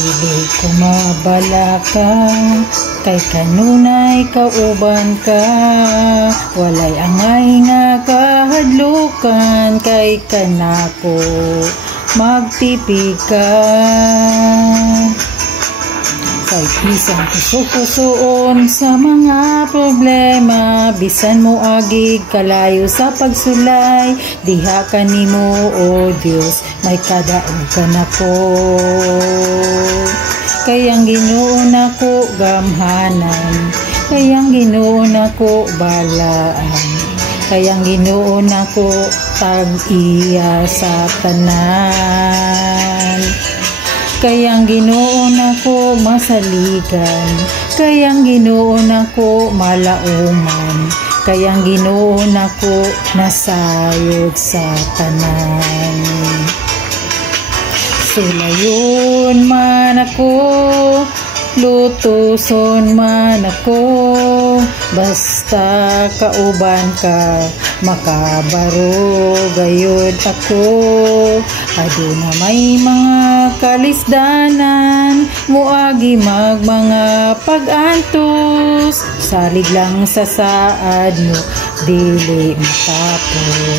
Dili ko mabala ka, kay kanunay kauban ka. Walay angay nga kahadlukan, kay kanako magtipig ka. Kay isang puso-pusoon sa mga problema, bisan mo agig kalayo sa pagsulay. Diha ka nimo o Dios, may kadaog ka na ko. Kayang Ginoo nako gamhanan, kayang Ginoo nako balaan, kayang Ginoo nako tag-iya sa tanan. Kayang Ginoo nako masaligan, kayang Ginoo nako malauman, kayang Ginoo nako nasayod sa tanan. Sulayon man ako, lutuson man ako, basta kauban ka, makabaro gayud ako. Aduna may mga kalisdanan, muagi mga pag-antos, salig lang sa saad mo, dili matapos.